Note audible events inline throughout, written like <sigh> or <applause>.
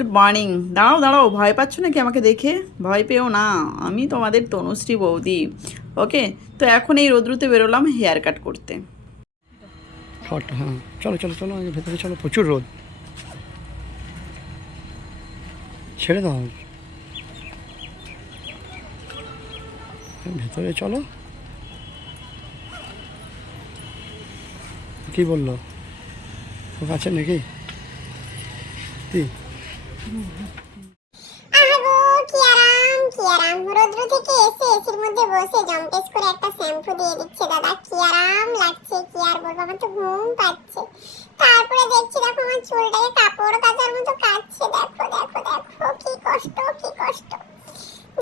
Good morning. দাঁড়াও দাঁড়াও, ভয় পাচ্ছ নাকি আমাকে দেখে? ভয় পেও না, আমি তোমাদের তনুশ্রী বৌদি। ওকে, তো এখন এই রোদ্রুতে বেরোলাম হেয়ার কাট করতে। হ্যাঁ। চলো চলো চলো ভেতরে চলো, প্রচুর রোদ। ছেড়ে দাও। ভেতরে চলো। কি বলল? আছে নাকি? কি? আহাগো কি আরাম রৌদ্র থেকে এসে এসির মধ্যে বসে জম্পেস করে একটা শ্যাম্পু দিয়ে দিচ্ছে। দাদা কি লাগছে কি আর বলব? আমার তো ঘুম পাচ্ছে। তারপরে দেখছি, দেখো আমার চুলটাকে কাপড় কাচার মতো কাটছে দেখো দেখো দেখো কি কষ্ট কি কষ্ট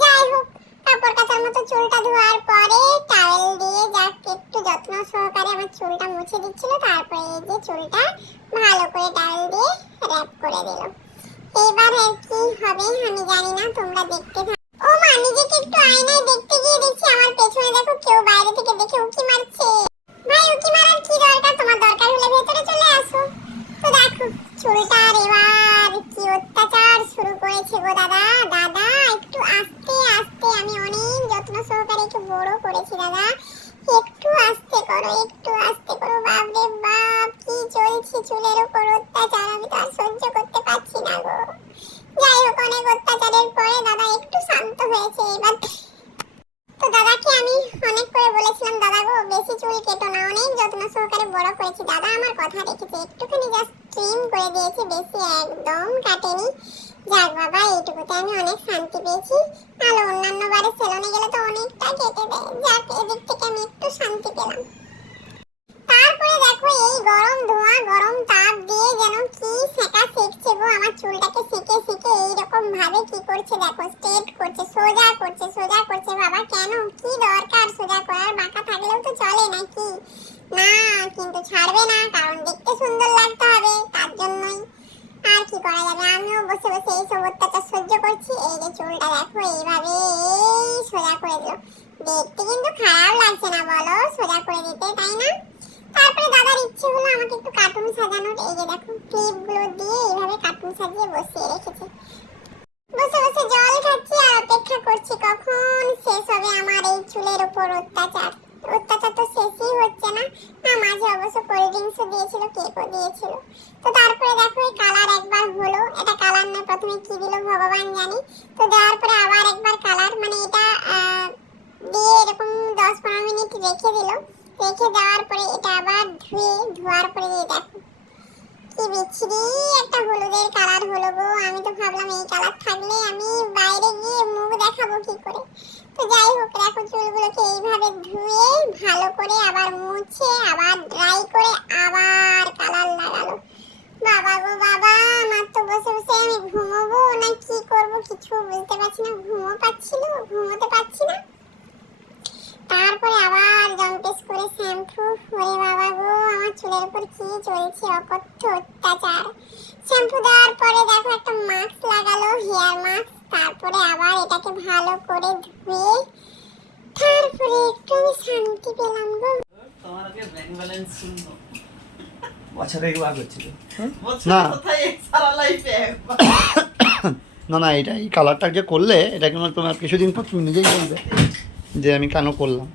যাই হোক কাপড় কাচার মতো চুলটা ধোয়ার পরে টাওয়েল দিয়ে যাক একটু যত্ন সহকারে আমার চুলটা মুছে দিচ্ছিল তারপরে এই যে চুলটা ভালো করে টাওয়েল দিয়ে র্যাপ করে দিল এবার আর কি হবে আমি জানি না, তোমরা দেখতে থাকো। ও মা, নিজেকে একটু আয়নায় দেখতে গিয়ে দেখছি, আমার পেছনে দেখো কেউ বাইরে থেকে দেখে উকি মারছে। ভাই, উকি মারার কি দরকার? তোমার দরকার হলে ভেতরে চলে আসো। তো দেখো চুলটার এবার কি অত্যাচার শুরু করেছে গো দাদা। দাদা, একটু আস্তে আস্তে, আমি অনেক যত্ন সহকারে একটু বড় করেছি দাদা। বলেছিলাম, দাদা গো, বেশি চুল কেটো না, অনেক যত্ন সহকারে বড় করেছি। দাদা আমার কথা রেখেছে, একটুখানি জাস্ট ট্রিম করে দিয়েছি, বেশি একদম কাটেনি। যাক বাবা, এইটুকুতে আমি অনেক শান্তি পেয়েছি। আলো অন্যান্য বারে সেলুনে গেলে তো অনেকটা কেটে দেয়। যাক, এদিক থেকে আমি একটু শান্তি পেলাম। তারপরে দেখো, এই গরম ধোঁয়া, গরম তাপ দিয়ে যেন কি সেকা সেকছে গো। আমার চুলটাকে সেকে সেকে এইরকম ভাবে কি করছে দেখো স্ট্রেট করছে সোজা করছে সোজা করছে বাবা কেন কি দরকার সোজা করার বাঁকা থাকলেও তো চলে নাকি না কিন্তু ছাড়বে না, কারণ দেখতে সুন্দর লাগতে হবে, তার জন্যই। আর কি করা যাবে? আমিও বসে বসে এই সব অত্যাচার সহ্য করছি। এই যে চুলটা দেখো, এইভাবে এই সোজা করে দিল। দেখতে কিন্তু খারাপ লাগছে না, বলো, সোজা করে দিতে, তাই না? তারপরে দাদার ইচ্ছে হলো আমাকে একটু কার্টুন সাজানোর, এই যে দেখো ক্লিপগুলো দিয়ে এইভাবে কার্টুন সাজিয়ে বসিয়ে রেখেছে বসে বসে জল খাচ্ছি আর অপেক্ষা করছি কখন শেষ হবে আমার এই চুলের উপর অত্যাচার অত্যাচার তো শেষই হচ্ছে না না মাঝে অবশ্য কোল্ড ড্রিঙ্কসও দিয়েছিল কেকও দিয়েছিল তো তারপরে দেখো এই কালার একবার হলো এটা কালার না প্রথমে কি দিল ভগবান জানি। তো দেওয়ার পরে আবার একবার কালার মানে এটা দিয়ে এরকম দশ পনেরো মিনিট রেখে দিল। রেখে দেওয়ার পরে এটা আবার ধুয়ে, ধোয়ার পরে এই দেখো। কি বিচ্ছিরি একটা হলুদের কালার হলো গো। আমি তো ভাবলাম এই কালার থাকলে আমি বাইরে গিয়ে মুখ দেখাবো কি করে। তো যাই হোক, দেখো চুলগুলোকে এইভাবে ধুয়ে ভালো করে আবার মুছে, আবার ড্রাই করে আবার কালার লাগালো। বাবা গো বাবা, আমার তো বসে বসে আমি ঘুমোবো না, কি করব কিছু বুঝতে পারছি না। ঘুমো পাচ্ছিল, ঘুমোতে পারছি না। তারপরে আবার জম্পেস করে শ্যাম্পু। ওরে বাবা গো, আমার চুলের উপর কি চলছে? অকথ্য অত্যাচার। শ্যাম্পু দেওয়ার পরে দেখো একটা মাস্ক লাগালো হেয়ার মাস্ক তারপরে আবার এটাকে ভালো করে ধুয়ে, তারপরে একটু শান্তি পেলাম গো। তোমার আগে ব্যাংক ব্যালেন্স শূন্য না। <coughs> না না এটা এই কালারটা যে করলে এটা কিন্তু তোমার কিছুদিন পর তুমি নিজেই বলবে যে আমি কেন করলাম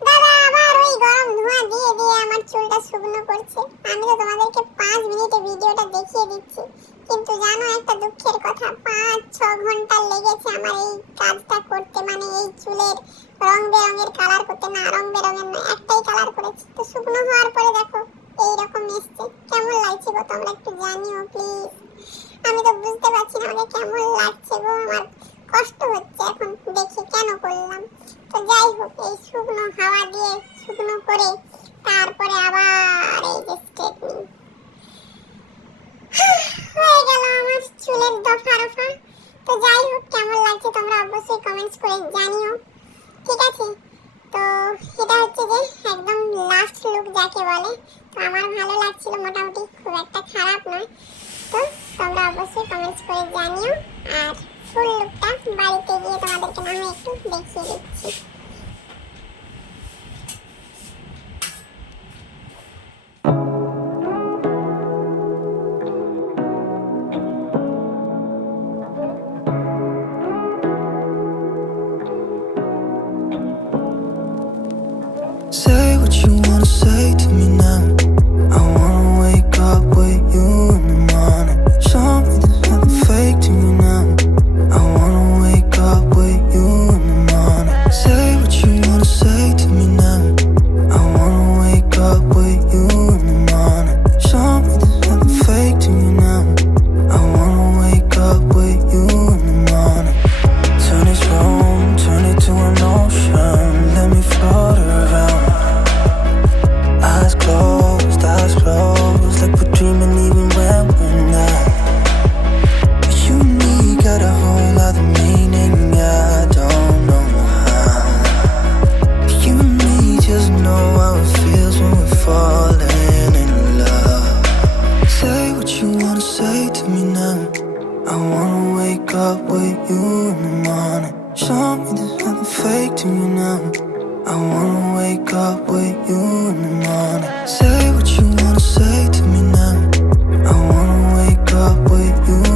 দাদা আবার ওই গরম ধোঁয়া দিয়ে দিয়ে আমার চুলটা শুকনো করছে আমি তো তোমাদেরকে পাঁচ মিনিটে ভিডিওটা দেখিয়ে দিচ্ছি কিন্তু জানো একটা দুঃখের কথা পাঁচ ছ ঘণ্টা লেগেছে আমার এই কাজটা করতে মানে এই চুলের রং বেরঙের কালার করতে, না রং বেরঙের না একটাই কালার করেছি। তো শুকনো হওয়ার পরে দেখো, এইরকম এসছে। কেমন লাগছে গো তোমরা একটু জানিও প্লিজ আমি তো বুঝতে পারছি না আমাকে কেমন লাগছে গো, আমার কষ্ট হচ্ছে এখন দেখি কেন করলাম। তো যাই হোক, এই শুকনো হাওয়া দিয়ে শুকনো করে তারপরে আবার এই যে স্ট্রেটনিং <sighs> হয়ে গেল আমার চুলের দফা রফা। তো যাই হোক, কেমন লাগছে তোমরা অবশ্যই কমেন্টস করে জানিও। ঠিক আছে? তো এটা হচ্ছে যে একদম লাস্ট লুক যাকে বলে। তো আমার ভালো লাগছিল মোটামুটি, খুব একটা খারাপ নয়। তো তোমরা অবশ্যই কমেন্টস করে জানিও। আর ফুল লুকটা বাড়িতে গিয়ে তোমাদেরকে না হয় একটু দেখিয়ে দিচ্ছি। In the morning. Show me there's nothing fake to you now. I wanna wake up with you in the morning. Say what you wanna say to me now. I wanna wake up with you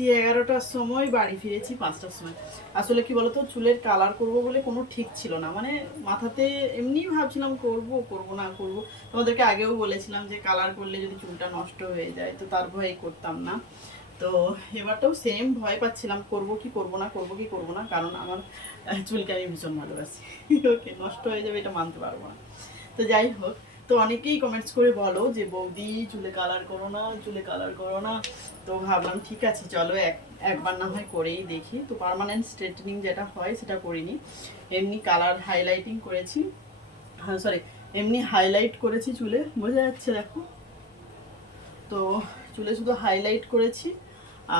গেছি এগারোটার সময়, বাড়ি ফিরেছি, পাঁচটার সময়। আসলে কি বলতো, চুলের কালার করব বলে কোনো ঠিক ছিল না। মানে মাথাতে এমনি ভাবছিলাম, করব করব, না করব। তোমাদেরকে আগেও বলেছিলাম যে কালার করলে যদি চুলটা নষ্ট হয়ে যায়, তো তার ভয়ে করতাম না। তো এবারটাও সেম ভয় পাচ্ছিলাম, করব কি, করব না, করব কি, করব না। কারণ আমার চুলকে আমি ভীষণ ভালোবাসি। <laughs> ওকে, নষ্ট হয়ে যাবে এটা মানতে পারব না। তো যাই হোক তো অনেকেই কমেন্টস করে বলো যে, বৌদি, চুলে কালার করো না, চুলে কালার করো না। তো ভাবলাম, ঠিক আছে, চলো এক, একবার না হয় করেই দেখি। তো পার্মানেন্ট স্ট্রেটনিং যেটা হয়, সেটা করিনি। এমনি কালার হাইলাইটিং করেছি। হ্যাঁ সরি এমনি হাইলাইট করেছি চুলে, বোঝা যাচ্ছে দেখো। তো চুলে শুধু হাইলাইট করেছি,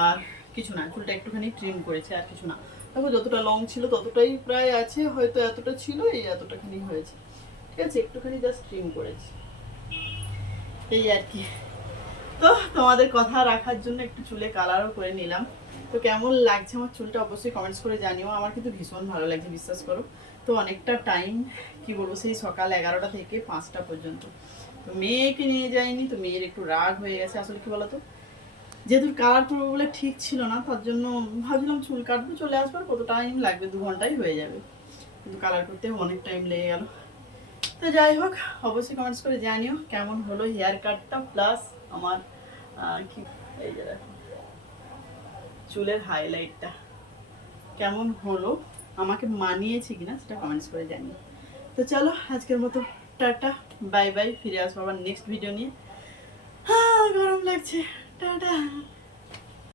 আর কিছু না, চুলটা একটুখানি ট্রিম করেছি, আর কিছু না। দেখো, যতটা লং ছিল ততটাই প্রায় আছে, হয়তো এতটা ছিল এই এতটাখানি হয়েছে। ঠিক আছে, একটুখানি জাস্ট ট্রিম করেছি। এই আর কি। তো তোমাদের কথা রাখার জন্য একটু চুলে কালারও করে নিলাম। তো কেমন লাগছে আমার চুলটা অবশ্যই কমেন্টস করে জানিও। আমার কিন্তু ভীষণ ভালো লাগছে, বিশ্বাস করো। তো অনেকটা টাইম কি বলব, সেই সকাল এগারোটা থেকে পাঁচটা পর্যন্ত। তো মেয়েকে নিয়ে যাইনি, তো মেয়ের একটু রাগ হয়ে গেছে। আসলে কি বলতো, যেহেতু কালার করব বলে ঠিক ছিল না, তার জন্য ভাবছিলাম চুল কাটবো, চলে আসবার কত টাইম লাগবে, দু ঘন্টাই হয়ে যাবে। কিন্তু কালার করতে অনেক টাইম লেগে গেল। তো যাই হোক, অবশ্যই কমেন্টস করে জানিও কেমন হলো হেয়ার কাটটা প্লাস আমার কি, এই যে দেখো, চুলের হাইলাইটটা কেমন হলো? আমাকে মানিয়েছে কিনা সেটা কমেন্টস করে জানিও। তো চলো, আজকের মতো টাটা বাই বাই ফিরে আসব আবার নেক্সট ভিডিও নিয়ে। হ্যাঁ গরম লাগছে। টাটা।